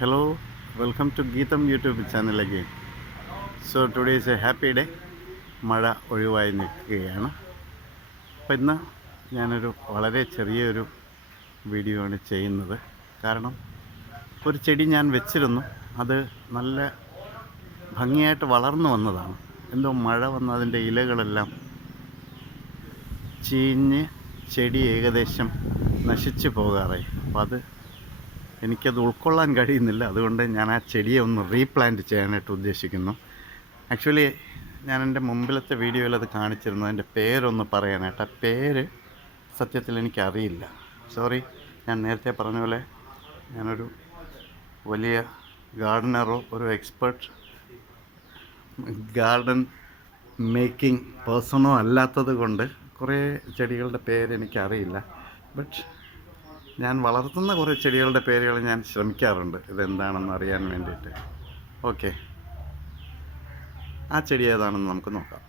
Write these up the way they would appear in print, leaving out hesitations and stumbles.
Hello, welcome to Geetham YouTube channel again. So today is a happy day. മഴ ഒഴിവായി നിൽക്കുകയാണ്. അപ്പോൾ ഇന്ന് ഞാനൊരു വളരെ ചെറിയൊരു വീഡിയോ ആണ് ചെയ്യുന്നത്. കാരണം ഒരു ചെടി ഞാൻ വെച്ചിരുന്നു, അത് നല്ല ഭംഗിയായിട്ട് വളർന്നു വന്നതാണ്. എന്തോ മഴ വന്ന് അതിൻ്റെ ഇലകളെല്ലാം ചീഞ്ഞ് ചെടി ഏകദേശം നശിച്ചു പോകാറായി. അപ്പോൾ എനിക്കത് ഉൾക്കൊള്ളാൻ കഴിയുന്നില്ല. അതുകൊണ്ട് ഞാൻ ആ ചെടിയെ ഒന്ന് റീപ്ലാന്റ് ചെയ്യാനായിട്ട് ഉദ്ദേശിക്കുന്നു. ആക്ച്വലി ഞാൻ എൻ്റെ മുമ്പിലത്തെ വീഡിയോയിൽ അത് കാണിച്ചിരുന്നു. അതിൻ്റെ പേരൊന്ന് പറയാനായിട്ട്. ആ പേര് സത്യത്തിൽ എനിക്കറിയില്ല. സോറി. ഞാൻ നേരത്തെ പറഞ്ഞ പോലെ ഞാനൊരു വലിയ ഗാർഡനറോ ഒരു എക്സ്പേർട്ട് ഗാർഡൻ മേക്കിംഗ് പേഴ്സണോ അല്ലാത്തത് കൊണ്ട് കുറേ ചെടികളുടെ പേര് എനിക്കറിയില്ല. ബട്ട് ഞാൻ വളർത്തുന്ന കുറേ ചെടികളുടെ പേരുകൾ ഞാൻ ശ്രമിക്കാറുണ്ട്, ഇതെന്താണെന്ന് അറിയാൻ വേണ്ടിയിട്ട്. ഓക്കെ, ആ ചെടി ഏതാണെന്ന് നമുക്ക് നോക്കാം.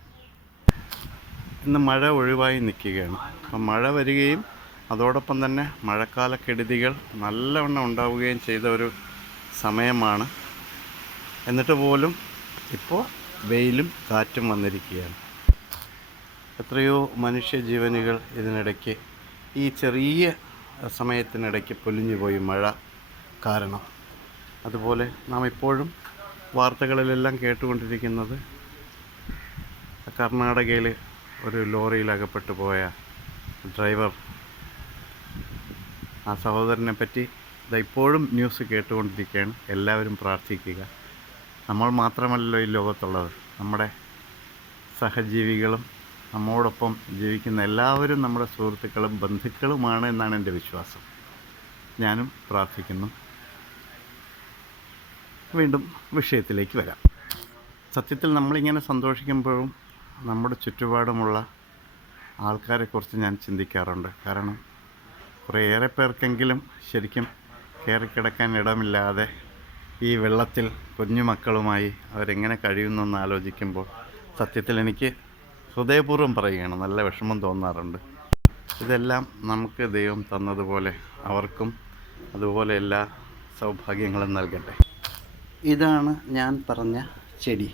ഇന്ന് മഴ ഒഴിവായി നിൽക്കുകയാണ്. അപ്പം മഴ വരികയും അതോടൊപ്പം തന്നെ മഴക്കാലക്കെടുതികൾ നല്ലവണ്ണം ഉണ്ടാവുകയും ചെയ്ത ഒരു സമയമാണ്. എന്നിട്ട് പോലും ഇപ്പോൾ വെയിലും കാറ്റും വന്നിരിക്കുകയാണ്. എത്രയോ മനുഷ്യജീവനുകൾ ഇതിനിടയ്ക്ക് ഈ ചെറിയ സമയത്തിനിടയ്ക്ക് പൊലിഞ്ഞുപോയി മഴ കാരണം. അതുപോലെ നാം ഇപ്പോഴും വാർത്തകളിലെല്ലാം കേട്ടുകൊണ്ടിരിക്കുന്നത് കർണാടകയിൽ ഒരു ലോറിയിൽ അകപ്പെട്ടു പോയ ഡ്രൈവർ, ആ സഹോദരനെ പറ്റി ഇപ്പോഴും ന്യൂസ് കേട്ടുകൊണ്ടിരിക്കുകയാണ്. എല്ലാവരും പ്രാർത്ഥിക്കുക. നമ്മൾ മാത്രമല്ലല്ലോ ഈ ലോകത്തുള്ളത്, നമ്മുടെ സഹജീവികളും നമ്മോടൊപ്പം ജീവിക്കുന്ന എല്ലാവരും നമ്മുടെ സുഹൃത്തുക്കളും ബന്ധുക്കളുമാണ് എന്നാണ് എൻ്റെ വിശ്വാസം. ഞാനും പ്രാർത്ഥിക്കുന്നു. വീണ്ടും വിഷയത്തിലേക്ക് വരാം. സത്യത്തിൽ നമ്മളിങ്ങനെ സന്തോഷിക്കുമ്പോഴും നമ്മുടെ ചുറ്റുപാടുമുള്ള ആൾക്കാരെക്കുറിച്ച് ഞാൻ ചിന്തിക്കാറുണ്ട്. കാരണം കുറേയേറെ പേർക്കെങ്കിലും ശരിക്കും കയറിക്കിടക്കാൻ ഇടമില്ലാതെ ഈ വെള്ളത്തിൽ കുഞ്ഞുമക്കളുമായി അവരെങ്ങനെ കഴിയുന്നെന്ന് ആലോചിക്കുമ്പോൾ സത്യത്തിൽ എനിക്ക് ഹൃദയപൂർവ്വം പറയുകയാണ്, നല്ല വിഷമം തോന്നാറുണ്ട്. ഇതെല്ലാം നമുക്ക് ദൈവം തന്നതുപോലെ അവർക്കും അതുപോലെ എല്ലാ സൗഭാഗ്യങ്ങളും നൽകട്ടെ. ഇതാണ് ഞാൻ പറഞ്ഞ ചെടി.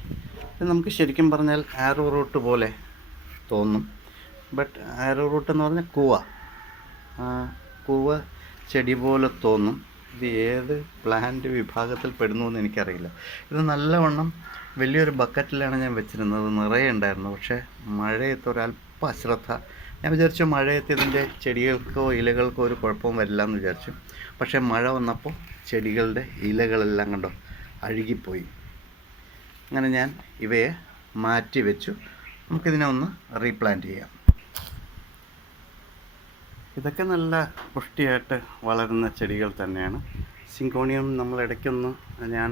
ഇത് നമുക്ക് ശരിക്കും പറഞ്ഞാൽ ആരോ റൂട്ട് പോലെ തോന്നും. ബട്ട് ആരോ റൂട്ട് എന്ന് പറഞ്ഞാൽ കൂവ ചെടി പോലെ തോന്നും. ഇത് ഏത് പ്ലാന്റ് വിഭാഗത്തിൽ പെടുന്നു എന്ന് എനിക്കറിയില്ല. ഇത് നല്ലവണ്ണം വലിയൊരു ബക്കറ്റിലാണ് ഞാൻ വെച്ചിരുന്നത്, നിറയെ ഉണ്ടായിരുന്നു. പക്ഷേ മഴയത്ത് ഒരല്പം അശ്രദ്ധ. ഞാൻ വിചാരിച്ചു മഴയത്ത് ഇതിൻ്റെ ചെടികൾക്കോ ഇലകൾക്കോ ഒരു കുഴപ്പവും വരില്ല എന്ന് വിചാരിച്ചു. പക്ഷേ മഴ വന്നപ്പോൾ ചെടികളുടെ ഇലകളെല്ലാം കണ്ടോ അഴുകിപ്പോയി. അങ്ങനെ ഞാൻ ഇവയെ മാറ്റി വെച്ചു. നമുക്കിതിനെ ഒന്ന് റീപ്ലാന്റ് ചെയ്യാം. ഇതൊക്കെ നല്ല പുഷ്ടിയായിട്ട് വളരുന്ന ചെടികൾ തന്നെയാണ്. സിങ്കോണിയം നമ്മൾ ഇടയ്ക്കൊന്ന് ഞാൻ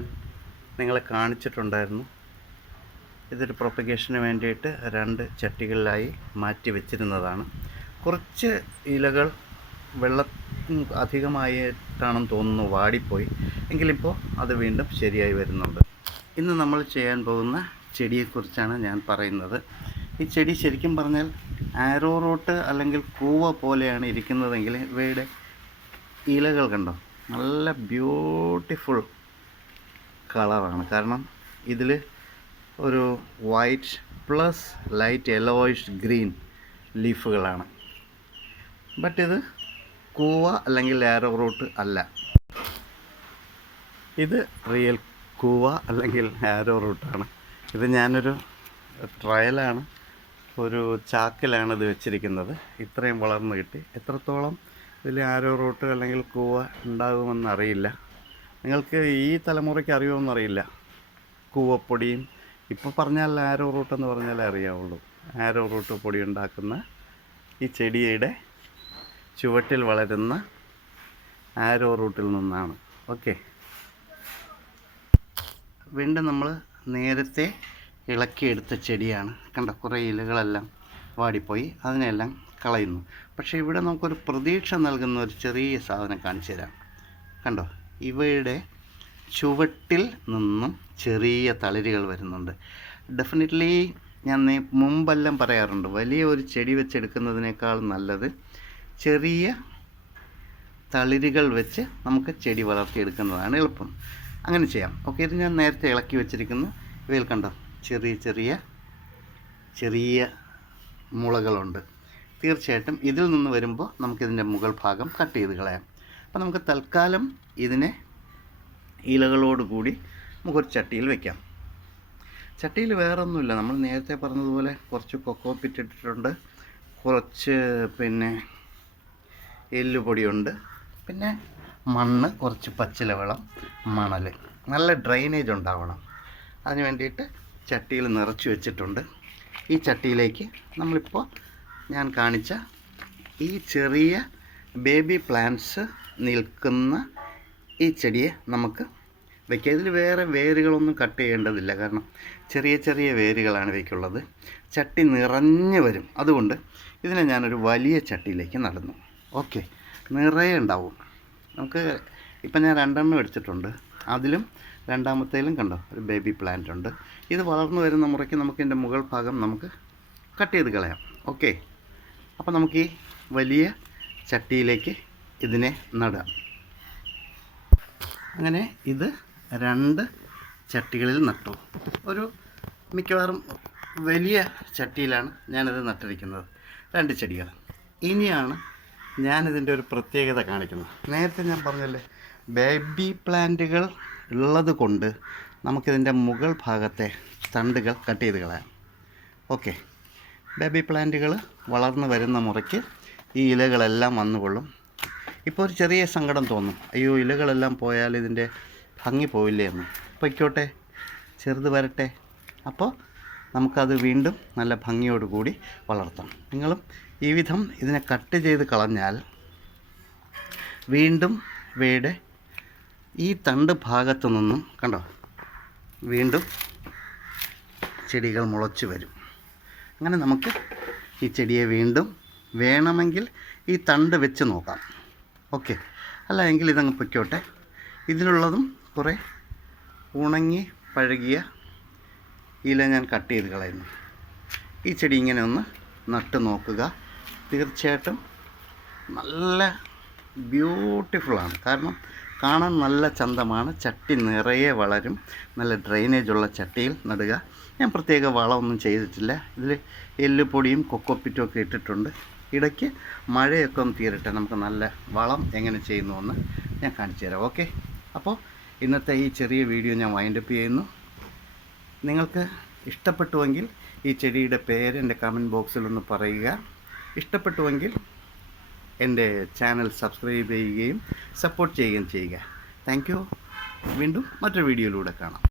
നിങ്ങളെ കാണിച്ചിട്ടുണ്ടായിരുന്നു. ഇതൊരു പ്രൊപ്പഗേഷന് വേണ്ടിയിട്ട് 2 ചട്ടികളിലായി മാറ്റി വെച്ചിരുന്നതാണ്. കുറച്ച് ഇലകൾ വെള്ളം അധികമായിട്ടാണെന്ന് തോന്നുന്നു വാടിപ്പോയി. എങ്കിലിപ്പോൾ അത് വീണ്ടും ശരിയായി വരുന്നുണ്ട്. ഇന്ന് നമ്മൾ ചെയ്യാൻ പോകുന്ന ചെടിയെക്കുറിച്ചാണ് ഞാൻ പറയുന്നത്. ഈ ചെടി ശരിക്കും പറഞ്ഞാൽ ആരോ റൂട്ട് അല്ലെങ്കിൽ കൂവ പോലെയാണ് ഇരിക്കുന്നതെങ്കിൽ ഇവയുടെ ഇലകൾ കണ്ടോ നല്ല ബ്യൂട്ടിഫുൾ കളറാണ്. കാരണം ഇതിൽ ഒരു white plus light yellowish green ലീഫുകളാണ്. ബട്ട് ഇത് കൂവ അല്ലെങ്കിൽ ആരോ റൂട്ട് അല്ല. ഇത് റിയൽ കൂവ അല്ലെങ്കിൽ ആരോ റൂട്ടാണ്. ഇത് ഞാനൊരു ട്രയലാണ്, ഒരു ചാക്കിലാണ് ഇത് വെച്ചിരിക്കുന്നത്. ഇത്രയും വളർന്ന് കിട്ടി. എത്രത്തോളം ഇതിൽ ആരോ റൂട്ട് അല്ലെങ്കിൽ കൂവ ഉണ്ടാകുമെന്നറിയില്ല. നിങ്ങൾക്ക് ഈ തലമുറയ്ക്ക് അറിയുമെന്നറിയില്ല. കൂവപ്പൊടിയും ഇപ്പോൾ പറഞ്ഞാൽ ആരോ റൂട്ട് എന്ന് പറഞ്ഞാലേ അറിയാവുള്ളൂ. ആരോ റൂട്ട് പൊടി ഉണ്ടാക്കുന്ന ഈ ചെടിയുടെ ചുവട്ടിൽ വളരുന്ന ആരോ റൂട്ടിൽ നിന്നാണ്. ഓക്കെ, വീണ്ടും നമ്മൾ നേരത്തെ ഇളക്കിയെടുത്ത ചെടിയാണ്. കണ്ടോ കുറേ ഇലകളെല്ലാം വാടിപ്പോയി, അതിനെല്ലാം കളയുന്നു. പക്ഷേ ഇവിടെ നമുക്കൊരു പ്രതീക്ഷ നൽകുന്ന ഒരു ചെറിയ സാധനം കാണിച്ചു തരാം. കണ്ടോ ഇവയുടെ ചുവട്ടിൽ നിന്നും ചെറിയ തളിരുകൾ വരുന്നുണ്ട്. ഡെഫിനറ്റ്ലി ഞാൻ മുമ്പെല്ലാം പറയാറുണ്ട്, വലിയ ഒരു ചെടി വെച്ചെടുക്കുന്നതിനേക്കാൾ നല്ലത് ചെറിയ തളിരുകൾ വെച്ച് നമുക്ക് ചെടി വളർത്തിയെടുക്കുന്നതാണ് എളുപ്പം. അങ്ങനെ ചെയ്യാം. ഓക്കെ, ഇത് ഞാൻ നേരത്തെ ഇളക്കി വെച്ചിരിക്കുന്നു. ഇവയിൽ കണ്ടോ ചെറിയ മുളകളുണ്ട്. തീർച്ചയായിട്ടും ഇതിൽ നിന്ന് വരുമ്പോൾ നമുക്കിതിൻ്റെ മുകൾ ഭാഗം കട്ട് ചെയ്ത് കളയാം. അപ്പോൾ നമുക്ക് തൽക്കാലം ഇതിനെ ഇലകളോടുകൂടി നമുക്കൊരു ചട്ടിയിൽ വെക്കാം. ചട്ടിയിൽ വേറൊന്നുമില്ല, നമ്മൾ നേരത്തെ പറഞ്ഞതുപോലെ കുറച്ച് കൊക്കോ പിറ്റ് ഇട്ടിട്ടുണ്ട്, കുറച്ച് എല്ലുപൊടിയുണ്ട്, പിന്നെ മണ്ണ്, കുറച്ച് പച്ചിലവെള്ളം, മണൽ. നല്ല ഡ്രെയിനേജ് ഉണ്ടാവണം. അതിന് വേണ്ടിയിട്ട് ചട്ടിയിൽ നിറച്ച് വെച്ചിട്ടുണ്ട്. ഈ ചട്ടിയിലേക്ക് നമ്മളിപ്പോൾ ഞാൻ കാണിച്ച ഈ ചെറിയ ബേബി പ്ലാന്റ്സ് നിൽക്കുന്ന ഈ ചെടിയെ നമുക്ക് വയ്ക്കുക. ഇതിൽ വേറെ വേരുകളൊന്നും കട്ട് ചെയ്യേണ്ടതില്ല, കാരണം ചെറിയ വേരുകളാണ് ഇവയ്ക്കുള്ളത്. ചട്ടി നിറഞ്ഞു വരും. അതുകൊണ്ട് ഇതിനെ ഞാനൊരു വലിയ ചട്ടിയിലേക്ക് നടുന്നു. ഓക്കെ, നിറയെ ഉണ്ടാവും. നമുക്ക് ഇപ്പം ഞാൻ 2 എണ്ണം എടുത്തിട്ടുണ്ട്. അതിലും രണ്ടാമത്തേലും കണ്ടോ ഒരു ബേബി പ്ലാന്റ് ഉണ്ട്. ഇത് വളർന്നു വരുന്ന മുറയ്ക്ക് നമുക്ക് ഇതിൻ്റെ മുകൾ ഭാഗം നമുക്ക് കട്ട് ചെയ്ത് കളയാം. ഓക്കെ, അപ്പോൾ നമുക്ക് ഈ വലിയ ചട്ടിയിലേക്ക് ഇതിനെ നടാം. അങ്ങനെ ഇത് 2 ചട്ടികളിൽ നട്ടു. ഒരു മിക്കവാറും വലിയ ചട്ടിയിലാണ് ഞാനിത് നട്ടിരിക്കുന്നത്, 2 ചെടികൾ. ഇനിയാണ് ഞാനിതിൻ്റെ ഒരു പ്രത്യേകത കാണിക്കുന്നത്. നേരത്തെ ഞാൻ പറഞ്ഞല്ലേ, ബേബി പ്ലാന്റുകൾ ഉള്ളത് കൊണ്ട് നമുക്കിതിൻ്റെ മുകൾ ഭാഗത്തെ തണ്ടുകൾ കട്ട് ചെയ്ത് കളയാം. ഓക്കെ, ബേബി പ്ലാന്റുകൾ വളർന്നു വരുന്ന മുറയ്ക്ക് ഈ ഇലകളെല്ലാം വന്നുകൊള്ളും. ഇപ്പോൾ ഒരു ചെറിയ സങ്കടം തോന്നും, അയ്യോ ഇലകളെല്ലാം പോയാൽ ഇതിൻ്റെ ഭംഗി പോയില്ലേ എന്ന്. പൊയ്ക്കോട്ടെ, ചെറുത് വരട്ടെ. അപ്പോൾ നമുക്കത് വീണ്ടും നല്ല ഭംഗിയോടുകൂടി വളർത്താം. നിങ്ങളും ഈ വിധം ഇതിനെ കട്ട് ചെയ്ത് കളഞ്ഞാൽ വീണ്ടും ഇവയുടെ ഈ തണ്ട് ഭാഗത്തു നിന്നും കണ്ടോ വീണ്ടും ചെടികൾ മുളച്ചു വരും. അങ്ങനെ നമുക്ക് ഈ ചെടിയെ വീണ്ടും വേണമെങ്കിൽ ഈ തണ്ട് വെച്ച് നോക്കാം. ഓക്കെ, അല്ല എങ്കിൽ ഇതങ്ങ് പൊയ്ക്കോട്ടെ. ഇതിലുള്ളതും കുറേ ഉണങ്ങി പഴകിയ ഇല ഞാൻ കട്ട് ചെയ്ത് കളയുന്നു. ഈ ചെടി ഇങ്ങനെ ഒന്ന് നട്ട് നോക്കുക. തീർച്ചയായിട്ടും നല്ല ബ്യൂട്ടിഫുള്ളാണ്. കാരണം കാണാൻ നല്ല ചന്തമാണ്. ചട്ടി നിറയെ വളരും. നല്ല ഡ്രെയിനേജുള്ള ചട്ടിയിൽ നടുക. ഞാൻ പ്രത്യേക വളമൊന്നും ചെയ്തിട്ടില്ല. ഇതിൽ എല്ലുപൊടിയും കൊക്കോപ്പിറ്റും ഒക്കെ ഇട്ടിട്ടുണ്ട്. ഇടയ്ക്ക് മഴയൊക്കെ ഒന്ന് തീരട്ടെ, നമുക്ക് നല്ല വളം എങ്ങനെ ചെയ്യുന്നുവെന്ന് ഞാൻ കാണിച്ചു തരാം. ഓക്കെ, അപ്പോൾ ഇന്നത്തെ ഈ ചെറിയ വീഡിയോ ഞാൻ വൈൻഡപ്പ് ചെയ്യുന്നു. നിങ്ങൾക്ക് ഇഷ്ടപ്പെട്ടുവെങ്കിൽ ഈ ചെടിയുടെ പേര് എൻ്റെ കമൻറ്റ് ബോക്സിലൊന്ന് പറയുക. ഇഷ്ടപ്പെട്ടുവെങ്കിൽ എൻ്റെ ചാനൽ സബ്സ്ക്രൈബ് ചെയ്യുകയും സപ്പോർട്ട് ചെയ്യുകയും ചെയ്യുക. Thank you. വീണ്ടും മറ്റൊരു വീഡിയോയിലൂടെ കാണാം.